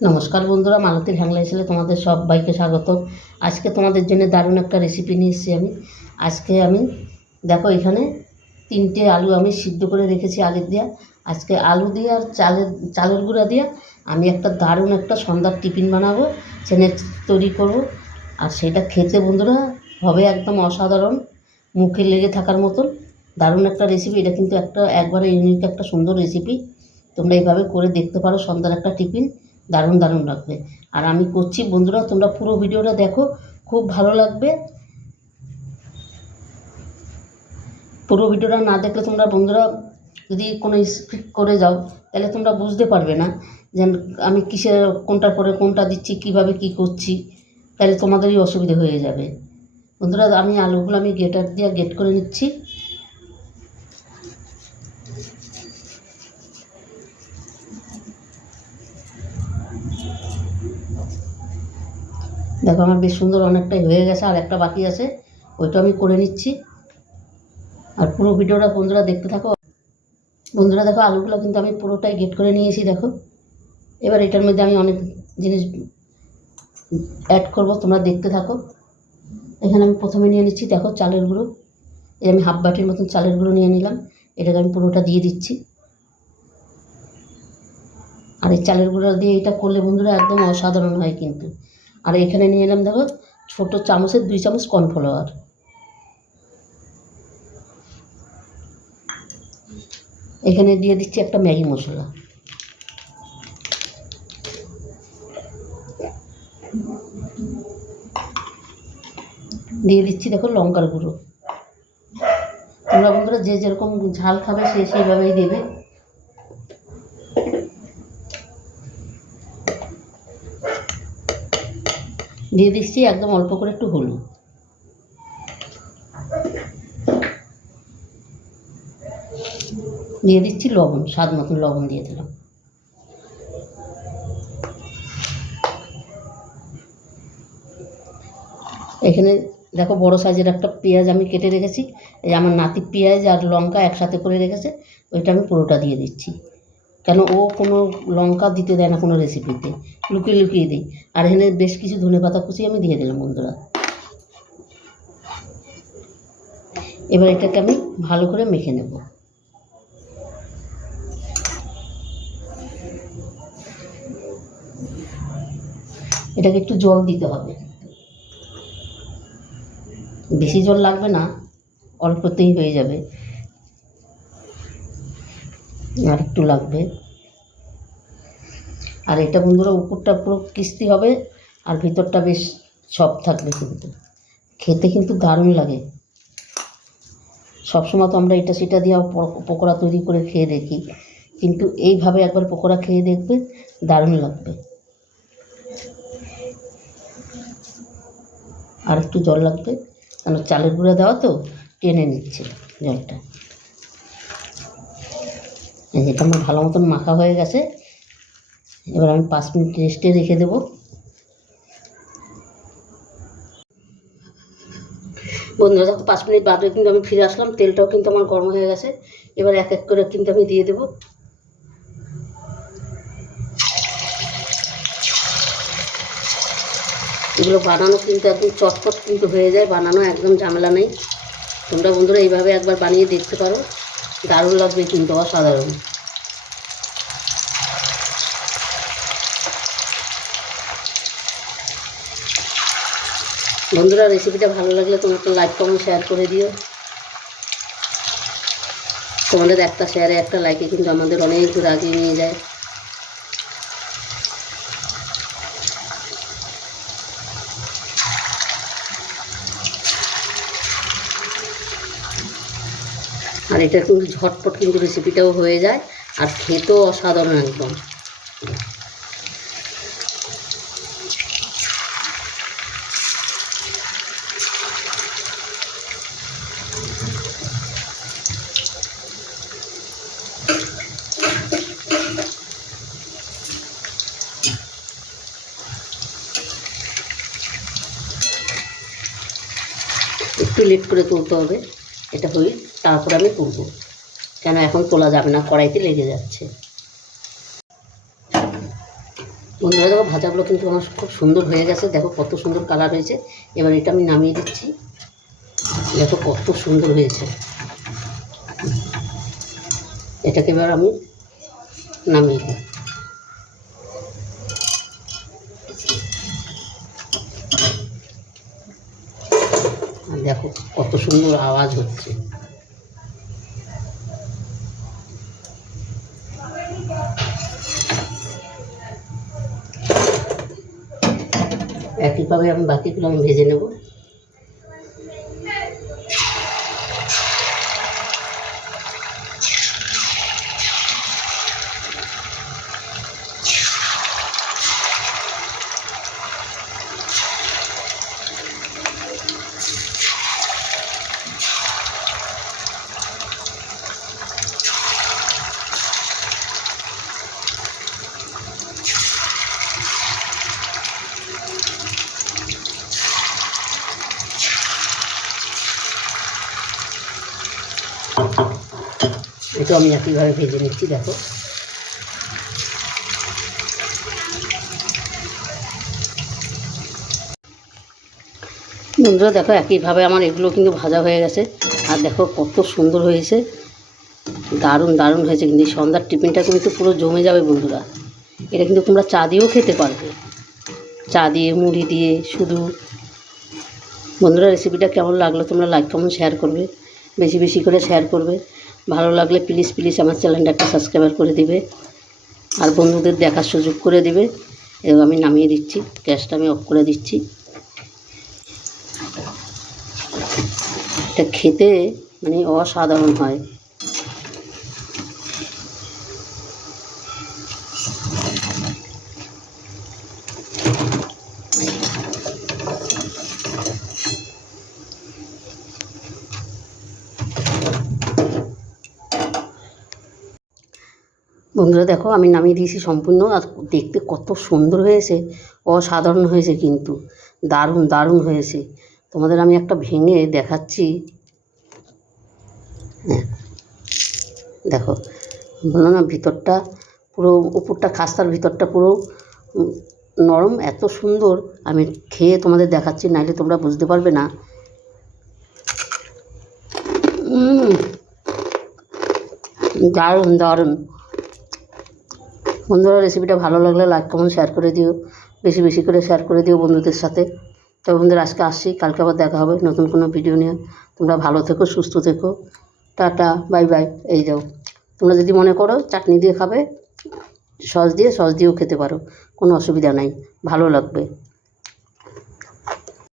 নমস্কার বন্ধুরা মালতীর হ্যাংলা এসেলে তোমাদের সব সবাইকে স্বাগত। আজকে তোমাদের জন্য দারুণ একটা রেসিপি নিয়ে এসেছি আমি। আজকে আমি, দেখো এখানে তিনটে আলু আমি সিদ্ধ করে রেখেছি আলু দিয়া। আজকে আলু দিয়ে আর চালের চালের গুঁড়া দিয়ে আমি একটা দারুণ একটা সন্ধ্যার টিফিন বানাবো চেনে তৈরি করব। আর সেটা খেতে বন্ধুরা হবে একদম অসাধারণ, মুখে লেগে থাকার মতন। দারুণ একটা রেসিপি এটা কিন্তু একটা একবারে ইউনিক একটা সুন্দর রেসিপি তোমরা এইভাবে করে দেখতে পারো সন্ধ্যার একটা টিফিন। দারুণ দারুণ লাগবে। আর আমি করছি, বন্ধুরা, তোমরা পুরো ভিডিওটা দেখো, খুব ভালো লাগবে। পুরো ভিডিওটা না দেখলে তোমরা, বন্ধুরা, যদি কোনো স্ক্রিপ্ট করে যাও, তাহলে তোমরা বুঝতে পারবে না যে আমি কিসের কোনটার পরে কোনটা দিচ্ছি, কীভাবে কি করছি, তাহলে তোমাদেরই অসুবিধে হয়ে যাবে। বন্ধুরা, আমি আলুগুলো আমি গেটার দিয়ে গেট করে নিচ্ছি। দেখো আমার বেশ সুন্দর অনেকটাই হয়ে গেছে, আর একটা বাকি আছে, ওইটা আমি করে নিচ্ছি। আর পুরো ভিডিওটা বন্ধুরা দেখতে থাকো। বন্ধুরা দেখো, আলুগুলো কিন্তু আমি পুরোটাই গেট করে নিয়েছি, দেখো। এবার এটার মধ্যে আমি অনেক জিনিস অ্যাড করব, তোমরা দেখতে থাকো। এখানে আমি প্রথমে নিয়ে নিচ্ছি, দেখো চালের গুঁড়ো। এই আমি হাফ বাটির মতন চালের গুঁড়ো নিয়ে নিলাম, এটাকে আমি পুরোটা দিয়ে দিচ্ছি। আর এই চালের গুঁড়ো দিয়ে এটা করলে বন্ধুরা একদম অসাধারণ হয় কিন্তু। আর এখানে নিয়ে এলাম দেখো, ছোটো চামচের দুই চামচ কর্নফ্লাওয়ার। এখানে দিয়ে দিচ্ছি একটা ম্যাগি মশলা। দিয়ে দিচ্ছি দেখো লঙ্কার গুঁড়ো। তোমরা বন্ধুরা যে যেরকম ঝাল খাবে সে সেইভাবেই দেবে। দিয়ে দিচ্ছি একদম অল্প করে একটু হলুদ। দিয়ে দিচ্ছি লবণ, স্বাদ মতন লবণ দিয়ে দিলাম। এখানে দেখো বড় সাইজের একটা পেঁয়াজ আমি কেটে রেখেছি। এই আমার নাতি পেঁয়াজ আর লঙ্কা একসাথে করে রেখেছে। ওইটা আমি পুরোটা দিয়ে দিচ্ছি। কেন ও কোনো লঙ্কা দিতে দেয় না কোনো রেসিপিতে লুকিয়ে লুকিয়ে দিই। আর এখানে বেশ কিছু ধনে পাতা কুচি আমি দিয়ে দিলাম বন্ধুরা। এবার এটাকে আমি ভালো করে মেখে নেব। এটাকে একটু জল দিতে হবে। বেশি জল লাগবে না, অল্পতেই হয়ে যাবে। আর একটু লাগবে। আর এটা বন্ধুরা, উপরটা পুরো কিস্তি হবে, আর ভিতরটা বেশ সব থাকবে কিন্তু। খেতে কিন্তু দারুণ লাগে। সবসময় তো আমরা এটা সেটা দিয়ে পকোড়া তৈরি করে খেয়ে দেখি। কিন্তু এইভাবে একবার পকোড়া খেয়ে দেখবে, দারুণ লাগবে। আর একটু জল লাগবে, কেন চালের গুঁড়া দেওয়া তো টেনে নিচ্ছে জলটা। এই যেটা আমার ভালো মতন মাখা হয়ে গেছে। এবার আমি পাঁচ মিনিট রেস্টে রেখে দেবো। বন্ধুরা, দেখো, পাঁচ মিনিট বাদে কিন্তু আমি ফিরে আসলাম। তেলটাও কিন্তু আমার গরম হয়ে গেছে। এবার এক এক করে কিন্তু আমি দিয়ে দেবো। এগুলো বানানো কিন্তু একদম চটপট কিন্তু হয়ে যায়। বানানো একদম ঝামেলা নেই। তোমরা বন্ধুরা, এইভাবে একবার বানিয়ে দেখতে পারো। দারুণ লাগবে কিন্তু, অসাধারণ। বন্ধুরা রেসিপিটা ভালো লাগলে তোমরা লাইক কমেন্ট শেয়ার করে দিও। তোমাদের একটা শেয়ারে একটা লাইকে কিন্তু আমাদের অনেক দূর আগিয়ে নিয়ে যায়। আর এটা কিন্তু ঝটপট কিন্তু রেসিপিটাও হয়ে যায় আর খেতেও অসাধারণ একদম। একটু লেট করে তুলতে হবে। এটা হয়ে তারপরে আমি তুলবো কেন এখন তোলা যাবে না, কড়াইতে লেগে যাচ্ছে। বন্ধুরা, দেখো ভাজাগুলো কিন্তু আমার খুব সুন্দর হয়ে গেছে। দেখো কত সুন্দর কালার হয়েছে। এবার এটা আমি নামিয়ে দিচ্ছি। দেখো কত সুন্দর হয়েছে। এটাকে এবার আমি নামিয়ে দিই। দেখো কত সুন্দর আওয়াজ হচ্ছে। একইভাবে আমি বাকিগুলো আমি ভেজে নেব। এটা আমি একইভাবে ভেজে নিচ্ছি, দেখো। বন্ধুরা, দেখো একইভাবে আমার এগুলো কিন্তু ভাজা হয়ে গেছে। আর দেখো কত সুন্দর হয়েছে। দারুণ দারুণ হয়েছে কিন্তু। সন্ধ্যার টিফিনটা কিন্তু পুরো জমে যাবে বন্ধুরা। এটা কিন্তু তোমরা চা দিয়েও খেতে পারবে। চা দিয়ে, মুড়ি দিয়ে, শুধু। বন্ধুরা রেসিপিটা কেমন লাগল তোমরা লাইক কমেন্ট শেয়ার করবে। বেশি বেশি করে শেয়ার করবে। ভালো লাগলে প্লিজ প্লিজ আমার চ্যানেলটা একটা সাবস্ক্রাইবার করে দিবে। আর বন্ধুদের দেখার সুযোগ করে দিবে। এবং আমি নামিয়ে দিচ্ছি, গ্যাসটা আমি অফ করে দিচ্ছি। এটা খেতে মানে অসাধারণ হয়। বন্ধুরা দেখো আমি নামিয়ে দিয়েছি সম্পূর্ণ। আর দেখতে কত সুন্দর হয়েছে। অসাধারণ হয়েছে কিন্তু। দারুণ দারুণ হয়েছে। তোমাদের আমি একটা ভেঙে দেখাচ্ছি। হ্যাঁ, দেখো বলল না ভিতরটা পুরো উপরটা খাস্তার ভিতরটা পুরো নরম এত সুন্দর। আমি খেয়ে তোমাদের দেখাচ্ছি নাইলে তোমরা বুঝতে পারবে না। দারুণ দারুণ। বন্ধুরা রেসিপিটা ভালো লাগলে লাইক কমেন্ট শেয়ার করে দিও। বেশি বেশি করে শেয়ার করে দিও বন্ধুদের সাথে। তবে বন্ধুরা, আজকে আসছি। কালকে আবার দেখা হবে নতুন কোনো ভিডিও নিয়ে। তোমরা ভালো থেকো, সুস্থ থেকো। টাটা বাই বাই এই যাও। তোমরা যদি মনে করো চাটনি দিয়ে খাবে, সস দিয়ে, সস দিয়েও খেতে পারো। কোনো অসুবিধা নাই। ভালো লাগবে।